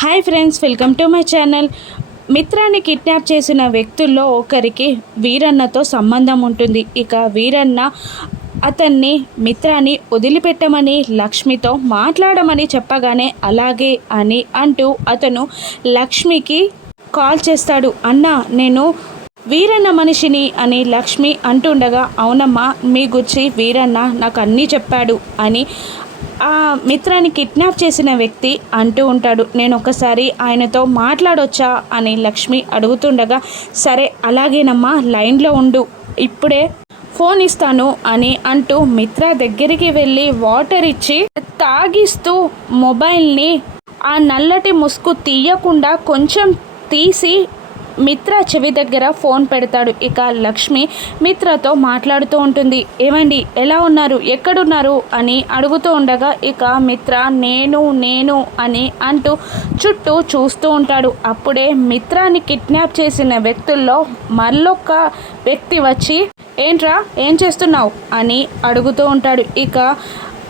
Hi friends welcome to my channel. మిత్రాన్ని kidnap చేసిన వ్యక్తుల్లో ఒకరికి వీరన్నతో సంబంధం ఉంటుంది. ఇక వీరన్న అతన్ని మిత్రాన్ని వదిలిపెట్టమని లక్ష్మితో మాట్లాడమని చెప్పగానే అలాగే అని అంటూ అతను లక్ష్మికి కాల్ చేస్తాడు. అన్న నేను వీరన్న మనిషిని అని లక్ష్మి అంటుండగా అవునమ్మా మీ గురించి వీరన్న నాకు అన్నీ చెప్పాడు అని ఆ మిత్రాన్ని కిడ్నాప్ చేసిన వ్యక్తి అంటూ ఉంటాడు నేను ఒకసారి ఆయనతో మాట్లాడొచ్చా? అని లక్ష్మి అడుగుతుండగా సరే అలాగేనమ్మా లైన్లో ఉండు ఇప్పుడే ఫోన్ ఇస్తాను అని అంటూ మిత్ర దగ్గరికి వెళ్ళి వాటర్ ఇచ్చి తాగిస్తూ మొబైల్ని ఆ నల్లటి ముసుగు తీయకుండా కొంచెం తీసి మిత్ర చెవి దగ్గర ఫోన్ పెడతాడు. ఇక లక్ష్మి మిత్రతో మాట్లాడుతూ ఉంటుంది. ఏమండి ఎలా ఉన్నారు? ఎక్కడున్నారు? అని అడుగుతూ ఉండగా ఇక మిత్ర నేను నేను అని అంటూ చుట్టూ చూస్తూ ఉంటాడు. అప్పుడే మిత్రాన్ని కిడ్నాప్ చేసిన వ్యక్తుల్లో మరొక వ్యక్తి వచ్చి ఏంట్రా? ఏం చేస్తున్నావు? అని అడుగుతూ ఉంటాడు. ఇక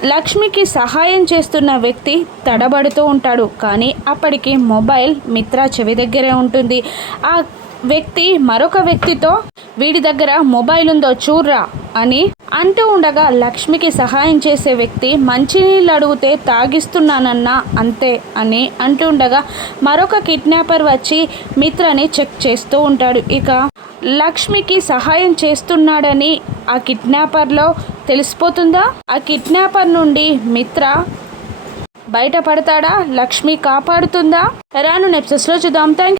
లక్ష్మికి సహాయం చేస్తున్న వ్యక్తి తడబడుతూ ఉంటాడు కానీ అప్పటికి మొబైల్ మిత్ర చెవి దగ్గరే ఉంటుంది. ఆ వ్యక్తి మరొక వ్యక్తితో వీడి దగ్గర మొబైల్ ఉందో చూర్రా అని అంటూ ఉండగా లక్ష్మికి సహాయం చేసే వ్యక్తి మంచినీళ్ళు అడిగితే తాగిస్తున్నానన్నా అంతే అని అంటూ ఉండగా మరొక కిడ్నాపర్ వచ్చి మిత్రని చెక్ చేస్తూ ఉంటాడు. ఇక లక్ష్మికి సహాయం చేస్తున్నాడని ఆ కిడ్నాపర్లో తెలిసిపోతుందా? ఆ కిడ్నాపర్ నుండి మిత్ర బయటపడతాడా? లక్ష్మి కాపాడుతుందా? రాను నెప్సెస్లో చూద్దాం. థ్యాంక్